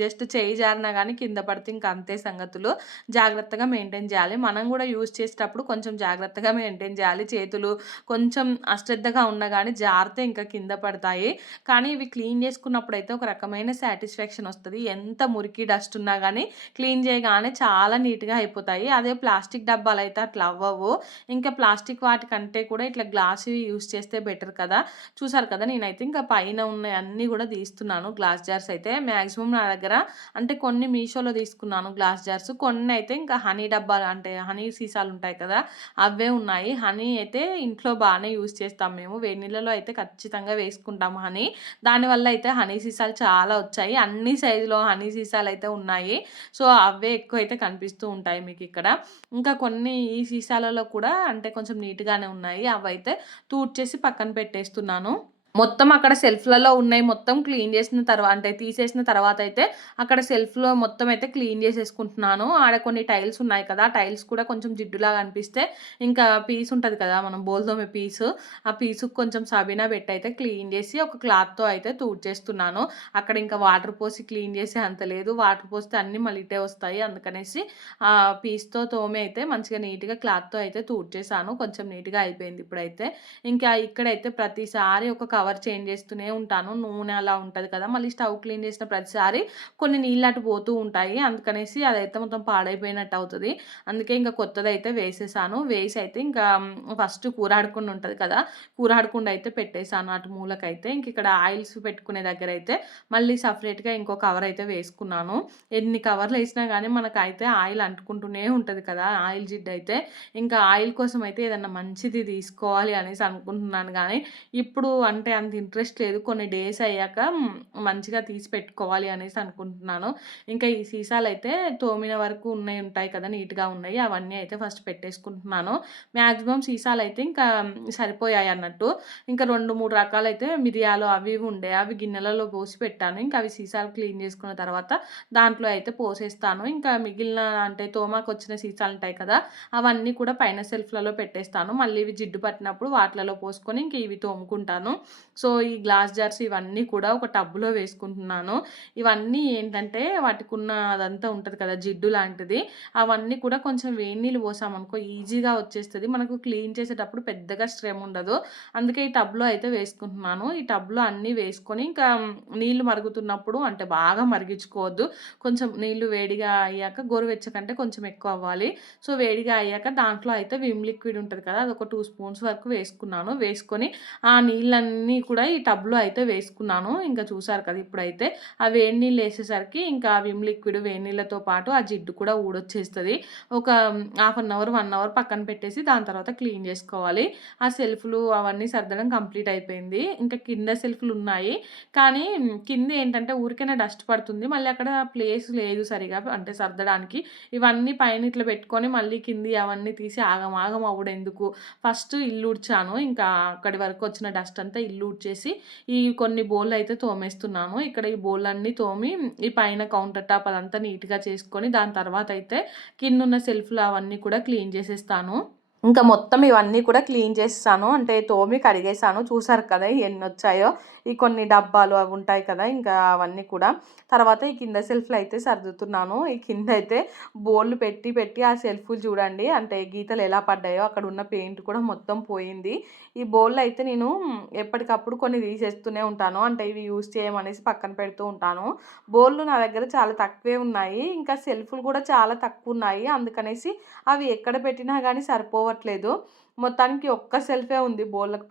[SPEAKER 1] జస్ట్ చేయి జారినా కానీ కింద పడితే ఇంకా అంతే సంగతులు. జాగ్రత్తగా మెయింటైన్ చేయాలి మనం కూడా యూజ్ చేసేటప్పుడు కొంచెం జాగ్రత్తగా మెయింటైన్ చేయాలి చేతులు కొంచెం అశ్రద్ధగా ఉన్నా కానీ జారితే ఇంకా కింద పడతాయి. కానీ ఇవి క్లీన్ చేసుకున్నప్పుడు అయితే ఒక రకమైన సాటిస్ఫాక్షన్ వస్తుంది ఎంత మురికి, డస్ట్ ఉన్నా కానీ క్లీన్ చేయగానే చాలా నీట్‌గా అయిపోతాయి. అదే ప్లాస్టిక్ డబ్బాలు అయితే అట్లా అవ్వవు. ఇంకా ప్లాస్టిక్ వాటికంటే కూడా ఇట్లా గ్లాస్‌వి యూజ్ చేస్తే బెటర్ కదా! చూసారు కదా! నేనైతే ఇంకా పైన ఉన్నయన్నీ కూడా తీస్తున్నాను గ్లాస్ జార్స్ అయితే. మ్యాక్సిమం నా దగ్గర అంటే కొన్ని మీషోలో తీసుకున్నాను గ్లాస్ జార్స్. కొన్ని అయితే ఇంకా హనీ డబ్బా డబ్బాలు అంటే హనీ సీసాలు ఉంటాయి కదా! అవే ఉన్నాయి. హనీ అయితే ఇంట్లో బాగానే యూజ్ చేస్తాం మేము. వేడి నీళ్ళలో అయితే ఖచ్చితంగా వేసుకుంటాము హనీ. దానివల్ల అయితే హనీ సీసాలు చాలా వచ్చాయి. అన్ని సైజులో హనీ సీసాలు అయితే ఉన్నాయి. సో, అవే ఎక్కువైతే కనిపిస్తూ ఉంటాయి మీకు ఇక్కడ ఇంకా కొన్ని ఈ సీసాలలో కూడా అంటే కొంచెం నీట్‌గానే ఉన్నాయి. అవైతే తూడ్చేసి పక్కన పెట్టేస్తున్నాను. మొత్తం అక్కడ సెల్ఫ్‌లలో ఉన్నాయి మొత్తం క్లీన్ చేసిన తర్వాత అంటే తీసేసిన తర్వాత అయితే అక్కడ సెల్ఫ్‌లో మొత్తం అయితే క్లీన్ చేసేసుకుంటున్నాను ఆడ కొన్ని టైల్స్ ఉన్నాయి కదా! టైల్స్ కూడా కొంచెం జిడ్డులాగా అనిపిస్తే ఇంకా పీస్ ఉంటుంది కదా! మనం బోల్దోమే పీస్ పీసు. ఆ పీసుకు కొంచెం సబీనా అయితే క్లీన్ చేసి ఒక క్లాత్‌తో అయితే తూడ్చేస్తున్నాను. అక్కడ ఇంకా వాటర్ పోసి క్లీన్ చేసే అంత లేదు. వాటర్ పోస్తే అన్నీ మళ్ళీ ఇటే వస్తాయి. అందుకనేసి ఆ పీస్‌తో తోమి అయితే మంచిగా నీట్‌గా క్లాత్‌తో అయితే తూడ్చేశాను. కొంచెం నీట్‌గా అయిపోయింది ఇప్పుడైతే. ఇంకా ఇక్కడైతే ప్రతిసారి ఒక కవర్ కవర్ చేంజ్ చేస్తూనే ఉంటాను. నూనె అలా ఉంటుంది కదా! మళ్ళీ స్టవ్ క్లీన్ చేసిన ప్రతిసారి కొన్ని నీళ్ళు అటు పోతూ ఉంటాయి. అందుకనేసి అదైతే మొత్తం పాడైపోయినట్టు అవుతుంది అందుకే ఇంకా కొత్తది అయితే వేసేసాను. వేసి అయితే ఇంకా ఫస్ట్ కూరాడకుండా ఉంటుంది కదా! కూరాడకుండా అయితే పెట్టేసాను అటు మూలకైతే. ఇంక ఇక్కడ ఆయిల్స్ పెట్టుకునే దగ్గర అయితే మళ్ళీ సపరేట్గా ఇంకో కవర్ అయితే వేసుకున్నాను. ఎన్ని కవర్లు వేసినా కానీ మనకైతే ఆయిల్ అంటుకుంటూనే ఉంటుంది కదా! ఆయిల్ జిడ్డయితే. ఇంకా ఆయిల్ కోసం అయితే ఏదన్నా మంచిది తీసుకోవాలి అనేసి అనుకుంటున్నాను కానీ ఇప్పుడు అంటే అంత ఇంట్రెస్ట్ లేదు. కొన్ని డేస్ అయ్యాక మంచిగా తీసి పెట్టుకోవాలి అనేసి అనుకుంటున్నాను. ఇంకా ఈ సీసాలు అయితే తోమిన వరకు ఉన్నాయి ఉంటాయి కదా! నీట్‌గా ఉన్నాయి అవన్నీ అయితే ఫస్ట్ పెట్టేసుకుంటున్నాను. మ్యాక్సిమమ్ సీసాలు అయితే ఇంకా సరిపోయాయి అన్నట్టు ఇంకా 2, 3 రకాలైతే మిరియాలు అవి ఇవి ఉండే. అవి గిన్నెలలో పోసి పెట్టాను. ఇంకా అవి సీసాలు క్లీన్ చేసుకున్న తర్వాత దాంట్లో అయితే పోసేస్తాను. ఇంకా మిగిలిన అంటే తోమాకు వచ్చిన సీసాలు ఉంటాయి కదా! అవన్నీ కూడా పైన సెల్ఫ్‌లలో పెట్టేస్తాను. మళ్ళీ ఇవి జిడ్డు పట్టినప్పుడు వాటిలలో పోసుకొని ఇంక ఇవి తోముకుంటాను. సో, ఈ గ్లాస్ జార్స్ ఇవన్నీ కూడా ఒక టబ్‌లో వేసుకుంటున్నాను. ఇవన్నీ ఏంటంటే వాటికి ఉన్న అదంతా ఉంటుంది కదా! జిడ్డు లాంటిది. అవన్నీ కూడా కొంచెం వేడి నీళ్ళు పోసామనుకో ఈజీగా వచ్చేస్తుంది మనకు క్లీన్ చేసేటప్పుడు పెద్దగా శ్రమ ఉండదు. అందుకే ఈ టబ్‌లో అయితే వేసుకుంటున్నాను. ఈ టబ్‌లో అన్నీ వేసుకొని ఇంకా నీళ్ళు మరుగుతున్నప్పుడు అంటే బాగా మరిగించుకోవద్దు. కొంచెం నీళ్ళు వేడిగా అయ్యాక గోరువెచ్చకంటే కొంచెం ఎక్కువ అవ్వాలి. సో, వేడిగా అయ్యాక దాంట్లో అయితే విమ్ లిక్విడ్ ఉంటుంది కదా! అది ఒక టూ స్పూన్స్ వరకు వేసుకున్నాను. వేసుకొని ఆ నీళ్ళన్నీ కూడా ఈ టబ్‌లో అయితే వేసుకున్నాను. ఇంకా చూసారు కదా! ఇప్పుడైతే ఆ వేడి నీళ్ళు వేసేసరికి ఇంకా విమ్ లిక్విడ్ వేడి నీళ్ళతో పాటు ఆ జిడ్డు కూడా ఊడొచ్చేస్తుంది ఒక half an hour, one hour పక్కన పెట్టేసి దాని తర్వాత క్లీన్ చేసుకోవాలి ఆ సెల్ఫ్‌లు అవన్నీ సర్దడం కంప్లీట్ అయిపోయింది. ఇంకా కింద సెల్ఫ్లు ఉన్నాయి కానీ కింద ఏంటంటే ఊరికైనా డస్ట్ పడుతుంది. మళ్ళీ అక్కడ ప్లేస్ లేదు సరిగా అంటే సర్దడానికి. ఇవన్నీ పైన ఇట్లా పెట్టుకొని మళ్ళీ కింది అవన్నీ తీసి ఆగమాగం ఆగం ఫస్ట్ ఇల్లు ఉడ్చాను ఇంకా అక్కడి వరకు వచ్చిన డస్ట్ అంతా ఇల్లు ఊడ్చేసి ఈ కొన్ని బోళ్ళయితే తోమేస్తున్నాను. ఇక్కడ ఈ బోళ్ళన్నీ తోమి ఈ పైన కౌంటర్ టాప్ అదంతా నీట్‌గా చేసుకొని దాని తర్వాత అయితే కింద ఉన్న సెల్ఫ్‌లు అవన్నీ కూడా క్లీన్ చేసేస్తాను. ఇంకా మొత్తం ఇవన్నీ కూడా క్లీన్ చేస్తాను అంటే తోమి కడిగేసాను. చూసారు కదా! ఎన్ని వచ్చాయో ఈ కొన్ని డబ్బాలు అవి ఉంటాయి కదా! ఇంకా అవన్నీ కూడా. తర్వాత ఈ కింద సెల్ఫ్లు అయితే సర్దుతున్నాను. ఈ కింద అయితే బోళ్ళు పెట్టి పెట్టి ఆ సెల్ఫ్‌లు చూడండి అంటే గీతలు ఎలా పడ్డాయో అక్కడ ఉన్న పెయింట్ కూడా మొత్తం పోయింది. ఈ బోళ్ళయితే నేను ఎప్పటికప్పుడు కొన్ని తీసేస్తూనే ఉంటాను. అంటే ఇవి యూజ్ చేయమనేసి పక్కన పెడుతూ ఉంటాను. బోళ్ళు నా దగ్గర చాలా తక్కువే ఉన్నాయి. ఇంకా సెల్ఫ్‌లు కూడా చాలా తక్కువ ఉన్నాయి అందుకనేసి అవి ఎక్కడ పెట్టినా కానీ సరిపోవట్లేదు. మొత్తానికి ఒక్క సెల్ఫే ఉంది బోళ్ళకు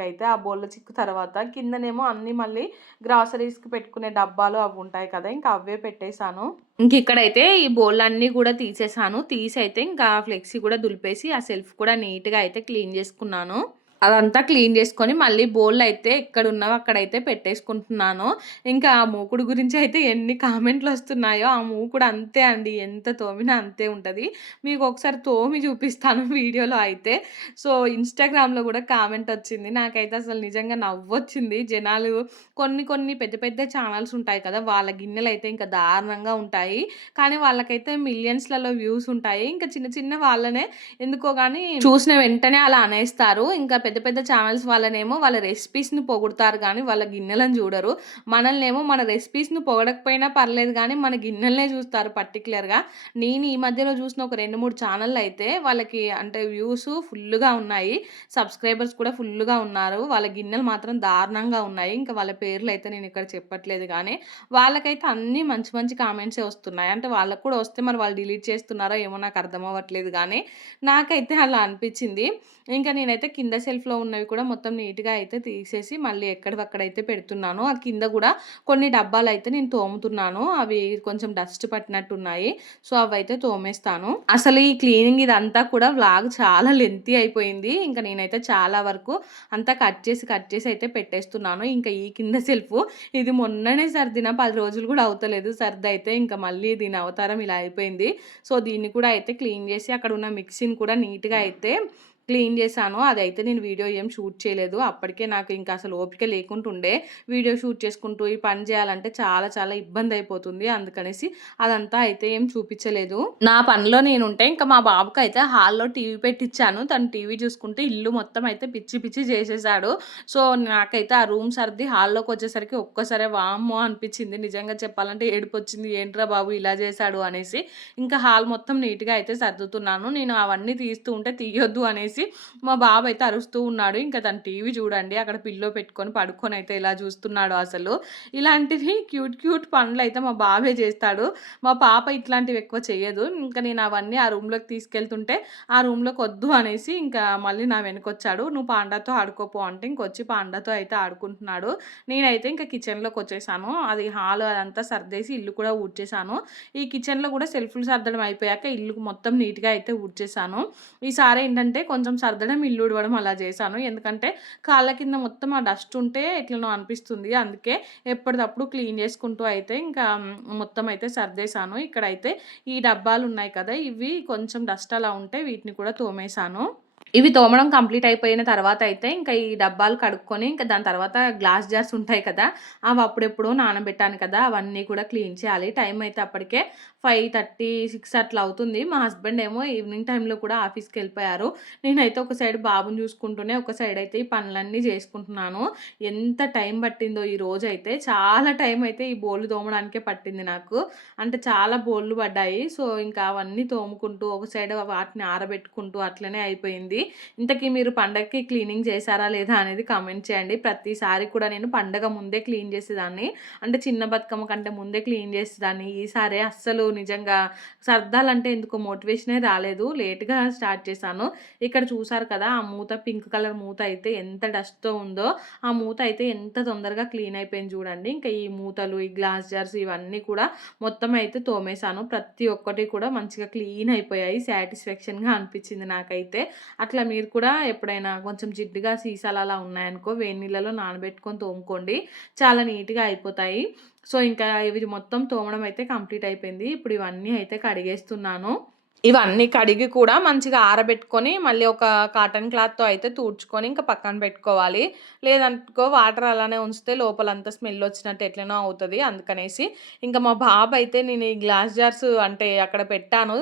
[SPEAKER 1] అయితే ఆ బోళ్ళ చిక్కు తర్వాత కిందనేమో అన్నీ మళ్ళీ గ్రాసరీస్‌కి పెట్టుకునే డబ్బాలు అవి ఉంటాయి కదా! ఇంకా అవే పెట్టేశాను ఇంక ఇక్కడైతే ఈ బోళ్ళన్నీ కూడా తీసేసాను. అయితే ఇంకా ఫ్లెక్సీ కూడా దులిపేసి ఆ సెల్ఫ్ కూడా నీట్‌గా అయితే క్లీన్ చేసుకున్నాను. అదంతా క్లీన్ చేసుకొని మళ్ళీ బోళ్ళు అయితే ఎక్కడ ఉన్నవో అక్కడైతే పెట్టేసుకుంటున్నాను. ఇంకా ఆ మూకుడు గురించి అయితే ఎన్ని కామెంట్లు వస్తున్నాయో ఆ మూకుడు అంతే అండి. ఎంత తోమినా అంతే ఉంటుంది. మీకు ఒకసారి తోమి చూపిస్తాను వీడియోలో అయితే. సో ఇన్స్టాగ్రామ్లో కూడా కామెంట్ వచ్చింది. నాకైతే అసలు నిజంగా నవ్వొచ్చింది. జనాలు కొన్ని కొన్ని పెద్ద పెద్ద ఛానల్స్ ఉంటాయి కదా వాళ్ళ గిన్నెలు అయితే ఇంకా దారుణంగా ఉంటాయి. కానీ వాళ్ళకైతే మిలియన్స్లలో వ్యూస్ ఉంటాయి. ఇంకా చిన్న చిన్న వాళ్ళనే ఎందుకో కానీ చూసిన వెంటనే అలా అనేస్తారు. ఇంకా పెద్ద పెద్ద ఛానల్స్ వాళ్ళనేమో వాళ్ళ రెసిపీస్ని పొగుడతారు కానీ వాళ్ళ గిన్నెలను చూడరు. మనల్నేమో మన రెసిపీస్ని పొగడకపోయినా పర్లేదు కానీ మన గిన్నెలనే చూస్తారు పర్టికులర్గా నేను ఈ మధ్యలో చూసిన ఒక రెండు మూడు ఛానళ్ళు అయితే వాళ్ళకి అంటే వ్యూస్ ఫుల్గా ఉన్నాయి. సబ్స్క్రైబర్స్ కూడా ఫుల్గా ఉన్నారు. వాళ్ళ గిన్నెలు మాత్రం దారుణంగా ఉన్నాయి. ఇంకా వాళ్ళ పేర్లు అయితే నేను ఇక్కడ చెప్పట్లేదు కానీ వాళ్ళకైతే అన్నీ మంచి మంచి కామెంట్సే వస్తున్నాయి. అంటే వాళ్ళకు కూడా వస్తే మరి వాళ్ళు డిలీట్ చేస్తున్నారో ఏమో నాకు అర్థం అవ్వట్లేదు కానీ నాకైతే అలా అనిపించింది. ఇంకా నేనైతే కింద సెల్ఫ్లో ఉన్నవి కూడా మొత్తం నీట్గా అయితే తీసేసి మళ్ళీ ఎక్కడివక్కడైతే పెడుతున్నాను ఆ కింద కూడా కొన్ని డబ్బాలు అయితే నేను తోముతున్నాను. అవి కొంచెం డస్ట్ పట్టినట్టున్నాయి. సో అవి అయితే తోమేస్తాను. అసలు ఈ క్లీనింగ్ ఇదంతా కూడా వ్లాగ్ చాలా లెంతీ అయిపోయింది. ఇంకా నేనైతే చాలా వరకు అంతా కట్ చేసి కట్ చేసి అయితే పెట్టేస్తున్నాను. ఇంకా ఈ కింద సెల్ఫ్ ఇది మొన్ననే సర్దిన పది రోజులు కూడా అవుతలేదు. సర్ది అయితే ఇంకా మళ్ళీ దీని అవతారం ఇలా అయిపోయింది. సో దీన్ని కూడా అయితే క్లీన్ చేసి అక్కడ ఉన్న మిక్సీని కూడా నీట్గా అయితే క్లీన్ చేశాను అదైతే నేను వీడియో ఏం షూట్ చేయలేదు. అప్పటికే నాకు ఇంకా అసలు ఓపిక లేకుంటుండే వీడియో షూట్ చేసుకుంటూ ఈ పని చేయాలంటే చాలా చాలా ఇబ్బంది అయిపోతుంది. అందుకనేసి అదంతా అయితే ఏం చూపించలేదు. నా పనిలో నేను ఉంటే ఇంకా మా బాబుకి అయితే హాల్లో టీవీ పెట్టించాను తను టీవీ చూసుకుంటే ఇల్లు మొత్తం అయితే పిచ్చి పిచ్చి చేసేసాడు. సో నాకైతే ఆ రూమ్ సర్ది హాల్లోకి వచ్చేసరికి ఒక్కసారి వామ్మో అనిపించింది. నిజంగా చెప్పాలంటే ఏడుపు వచ్చింది ఏంట్రా బాబు ఇలా చేశాడు? అనేసి ఇంకా హాల్ మొత్తం నీట్గా అయితే సర్దుతున్నాను. నేను అవన్నీ తీస్తూ ఉంటే తీయొద్దు అనేసి చెప్పేసి మా బాబు అయితే అరుస్తూ ఉన్నాడు. ఇంకా తను టీవీ చూడండి అక్కడ పిల్లో పెట్టుకొని పడుకొని అయితే ఇలా చూస్తున్నాడు అసలు. ఇలాంటివి క్యూట్ క్యూట్ పనులు అయితే మా బాబే చేస్తాడు. మా పాప ఇట్లాంటివి ఎక్కువ చేయదు ఇంకా నేను అవన్నీ ఆ రూమ్లోకి తీసుకెళ్తుంటే ఆ రూమ్లోకి వద్దు అనేసి ఇంకా మళ్ళీ నా వెనుకొచ్చాడు. నువ్వు పాండాతో ఆడుకోపో అంటే ఇంకొచ్చి పాండాతో అయితే ఆడుకుంటున్నాడు. నేనైతే ఇంకా కిచెన్లోకి వచ్చేసాను. అది హాల్ అదంతా సర్దేసి ఇల్లు కూడా ఊడ్చేసాను. ఈ కిచెన్లో కూడా సెల్ఫ్లు సర్దడం అయిపోయాక ఇల్లు మొత్తం నీట్గా అయితే ఊడ్చేసాను. ఈసారి ఏంటంటే కొంచెం కొంచెం సర్దడం ఇల్లు ఉడవడం అలా చేశాను. ఎందుకంటే కాళ్ళ కింద మొత్తం ఆ డస్ట్ ఉంటే ఎట్లనో అనిపిస్తుంది. అందుకే ఎప్పటికప్పుడు క్లీన్ చేసుకుంటూ అయితే ఇంకా మొత్తం అయితే సర్దేశాను. ఇక్కడైతే ఈ డబ్బాలు ఉన్నాయి కదా ఇవి కొంచెం డస్ట్ అలా ఉంటే వీటిని కూడా తోమేశాను. ఇవి తోమడం కంప్లీట్ అయిపోయిన తర్వాత అయితే ఇంకా ఈ డబ్బాలు కడుక్కొని ఇంకా దాని తర్వాత గ్లాస్ జార్స్ ఉంటాయి కదా అవి అప్పుడెప్పుడు నానబెట్టాను కదా అవన్నీ కూడా క్లీన్ చేయాలి. టైం అయితే అప్పటికే ఫైవ్ థర్టీ సిక్స్ అట్లా అవుతుంది. మా హస్బెండ్ ఏమో ఈవినింగ్ టైంలో కూడా ఆఫీస్కి వెళ్ళిపోయారు. నేనైతే ఒక సైడ్ బాబుని చూసుకుంటూనే ఒక సైడ్ అయితే ఈ పనులన్నీ చేసుకుంటున్నాను. ఎంత టైం పట్టిందో ఈ రోజు అయితే చాలా టైం అయితే ఈ బోళ్ళు తోమడానికే పట్టింది నాకు. అంటే చాలా బోళ్ళు పడ్డాయి. సో ఇంకా అవన్నీ తోముకుంటూ ఒక సైడ్ వాటిని ఆరబెట్టుకుంటూ అట్లనే అయిపోయింది. ఇంతకీ మీరు పండగకి క్లీనింగ్ చేశారా లేదా అనేది కామెంట్ చేయండి. ప్రతిసారి కూడా నేను పండగ ముందే క్లీన్ చేసేదాన్ని. అంటే చిన్న బతుకమ్మ కంటే ముందే క్లీన్ చేసేదాన్ని. ఈసారి అస్సలు నిజంగా సర్దాలంటే ఎందుకో మోటివేషనే రాలేదు. లేట్గా స్టార్ట్ చేశాను. ఇక్కడ చూసారు కదా ఆ మూత పింక్ కలర్ మూత అయితే ఎంత డస్ట్తో ఉందో ఆ మూత అయితే ఎంత తొందరగా క్లీన్ అయిపోయింది చూడండి. ఇంకా ఈ మూతలు ఈ గ్లాస్ జార్స్ ఇవన్నీ కూడా మొత్తం అయితే తోమేశాను. ప్రతి ఒక్కటి కూడా మంచిగా క్లీన్ అయిపోయాయి. సాటిస్ఫాక్షన్గా అనిపించింది నాకైతే. అట్లా మీరు కూడా ఎప్పుడైనా కొంచెం జిడ్డుగా సీసాలు అలా ఉన్నాయనుకో వేడి నీళ్ళలో నానబెట్టుకొని తోముకోండి. చాలా నీట్గా అయిపోతాయి. సో ఇంకా ఇవి మొత్తం తోమడం అయితే కంప్లీట్ అయిపోయింది. ఇప్పుడు ఇవన్నీ అయితే కడిగేస్తున్నాను. ఇవన్నీ కడిగి కూడా మంచిగా ఆరబెట్టుకొని మళ్ళీ ఒక కాటన్ క్లాత్తో అయితే తూడ్చుకొని ఇంకా పక్కన పెట్టుకోవాలి. లేదనుకో వాటర్ అలానే ఉంచితే లోపలంతా స్మెల్ వచ్చినట్టు ఎట్లనో అవుతుంది అందుకనేసి. ఇంకా మా బాబు అయితే నేను ఈ గ్లాస్ జార్స్ అంటే అక్కడ పెట్టాను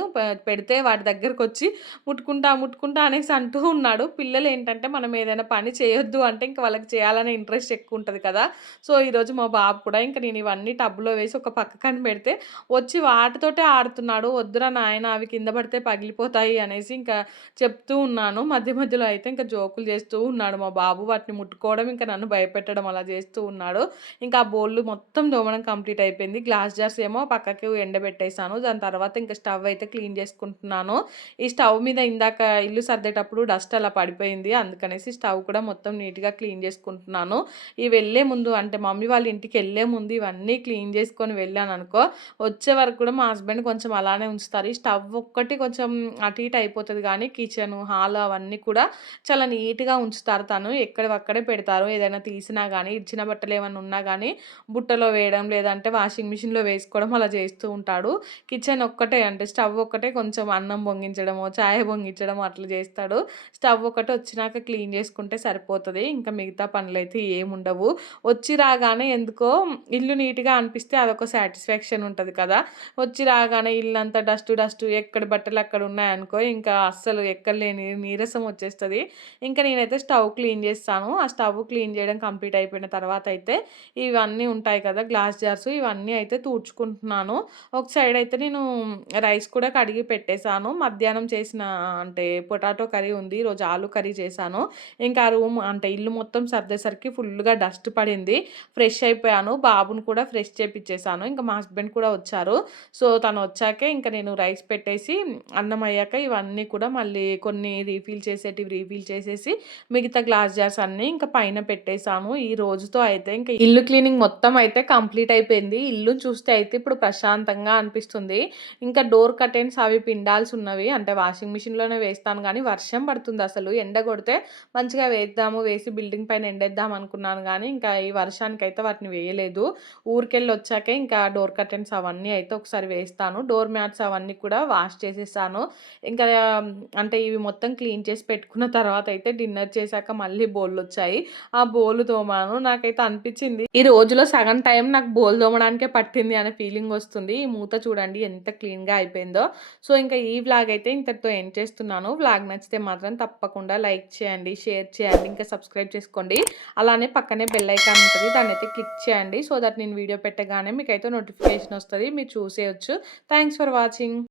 [SPEAKER 1] పెడితే వాటి దగ్గరకు వచ్చి ముట్టుకుంటా ముట్టుకుంటా అనేసి అంటూ ఉన్నాడు. పిల్లలు ఏంటంటే మనం ఏదైనా పని చేయొద్దు అంటే ఇంకా వాళ్ళకి చేయాలనే ఇంట్రెస్ట్ ఎక్కువ ఉంటుంది కదా. సో ఈరోజు మా బాబు కూడా ఇంకా నేను ఇవన్నీ టబ్లో వేసి ఒక పక్క పెడితే వచ్చి వాటితోటే ఆడుతున్నాడు. వద్దురా నాయన అవి కింద కింద పడితే పగిలిపోతాయి అనేసి ఇంకా చెప్తూ ఉన్నాను. మధ్య మధ్యలో అయితే ఇంకా జోకులు చేస్తూ ఉన్నాడు మా బాబు. వాటిని ముట్టుకోవడం ఇంకా నన్ను భయపెట్టడం అలా చేస్తూ ఉన్నాడు. ఇంకా ఆ బోళ్ళు మొత్తం దోమడం కంప్లీట్ అయిపోయింది. గ్లాస్ జార్స్ ఏమో పక్కకి ఎండబెట్టేశాను. దాని తర్వాత ఇంకా స్టవ్ అయితే క్లీన్ చేసుకుంటున్నాను. ఈ స్టవ్ మీద ఇందాక ఇల్లు సర్దేటప్పుడు డస్ట్ అలా పడిపోయింది. అందుకనేసి స్టవ్ కూడా మొత్తం నీట్గా క్లీన్ చేసుకుంటున్నాను. ఈ వెళ్ళే ముందు అంటే మమ్మీ వాళ్ళ ఇంటికి వెళ్ళే ముందు ఇవన్నీ క్లీన్ చేసుకొని వెళ్ళాను అనుకో వచ్చే వరకు కూడా మా హస్బెండ్ కొంచెం అలానే ఉంచుతారు. ఈ స్టవ్ ఒక్కటి కొంచెం అటు ఇటు అయిపోతుంది కానీ కిచెన్ హాల్ అవన్నీ కూడా చాలా నీట్‌గా ఉంచుతారు తను. ఎక్కడివక్కడే పెడతారు. ఏదైనా తీసినా గానీ, ఇడిచిన ఏమైనా ఉన్నా కానీ బుట్టలో వేయడం, లేదంటే వాషింగ్ మిషన్‌లో వేసుకోవడం అలా చేస్తూ ఉంటాడు. కిచెన్ ఒక్కటే అంటే స్టవ్ ఒక్కటే కొంచెం అన్నం పొంగించడమో, చాయ పొంగించడమో అట్లా చేస్తాడు. స్టవ్ ఒకటి వచ్చినాక క్లీన్ చేసుకుంటే సరిపోతుంది ఇంకా మిగతా పనులైతే ఏముండవు. వచ్చి రాగానే ఎందుకో ఇల్లు నీట్‌గా అనిపిస్తే అదొక సాటిస్ఫాక్షన్ ఉంటుంది కదా! వచ్చి రాగానే ఇల్లు అంతా డస్ట్ డస్ట్ ఎక్కడ బట్టలు అక్కడ ఉన్నాయనుకో ఇంకా అస్సలు ఎక్కడలేని నీరసం వచ్చేస్తుంది ఇంకా నేనైతే స్టవ్ క్లీన్ చేస్తాను. ఆ స్టవ్ క్లీన్ చేయడం కంప్లీట్ అయిపోయిన తర్వాత అయితే ఇవన్నీ ఉంటాయి కదా! గ్లాస్ జార్స్ ఇవన్నీ అయితే తూడ్చుకుంటున్నాను. ఒక సైడ్ అయితే నేను రైస్ కూడా కడిగి పెట్టేశాను మధ్యాహ్నం చేసిన అంటే పొటాటో కర్రీ ఉంది. ఈరోజు ఆలు కర్రీ చేశాను. ఇంకా ఆ రూమ్ అంటే ఇల్లు మొత్తం సర్దేసరికి ఫుల్‌గా డస్ట్ పడింది. ఫ్రెష్ అయిపోయాను. బాబుని కూడా ఫ్రెష్ చేపించేశాను ఇంకా మా హస్బెండ్ కూడా వచ్చారు. సో, తను వచ్చాకే ఇంకా నేను రైస్ పెట్టేసి అన్నం అయ్యాక ఇవన్నీ కూడా మళ్ళీ కొన్ని రీఫిల్ చేసేటివి రీఫిల్ చేసేసి మిగతా గ్లాస్ జార్స్ అన్నీ ఇంకా పైన పెట్టేసాను. ఈ రోజుతో అయితే ఇంకా ఇల్లు క్లీనింగ్ మొత్తం అయితే కంప్లీట్ అయిపోయింది. ఇల్లు చూస్తే అయితే ఇప్పుడు ప్రశాంతంగా అనిపిస్తుంది. ఇంకా డోర్ కర్టెన్స్ అవి పిండాల్సున్నవి. అంటే వాషింగ్ మిషన్‌లోనే వేస్తాను కానీ వర్షం పడుతుంది అసలు. ఎండ కొడితే మంచిగా వేద్దాము, వేసి బిల్డింగ్ పైన ఎండేద్దాం అనుకున్నాను కానీ ఇంకా ఈ వర్షానికైతే వాటిని వేయలేదు. ఊరికెళ్ళి వచ్చాకే ఇంకా డోర్ కర్టెన్స్ అవన్నీ అయితే ఒకసారి వేస్తాను. డోర్ మ్యాట్స్ అవన్నీ కూడా వాష్ చేసేసాను. ఇంకా అంటే ఇవి మొత్తం క్లీన్ చేసి పెట్టుకున్న తర్వాత అయితే డిన్నర్ చేశాక మళ్ళీ బోళ్ళొచ్చాయి. ఆ బోలు తోమాను. నాకైతే అనిపించింది ఈ రోజులో సగం టైం నాకు బోల్ తోమడానికే పట్టింది అనే ఫీలింగ్ వస్తుంది. ఈ మూత చూడండి ఎంత క్లీన్‌గా అయిపోయిందో. సో, ఇంకా ఈ వ్లాగ్ అయితే ఇంతటితో ఎండ్ చేస్తున్నాను. వ్లాగ్ నచ్చితే మాత్రం తప్పకుండా లైక్ చేయండి, షేర్ చేయండి, ఇంకా సబ్స్క్రైబ్ చేసుకోండి. అలానే పక్కనే బెల్ ఐకాన్ దాని అయితే క్లిక్ చేయండి. సో దట్ నేను వీడియో పెట్టగానే మీకైతే నోటిఫికేషన్ వస్తుంది మీరు చూసేయచ్చు థ్యాంక్స్ ఫర్ వాచింగ్.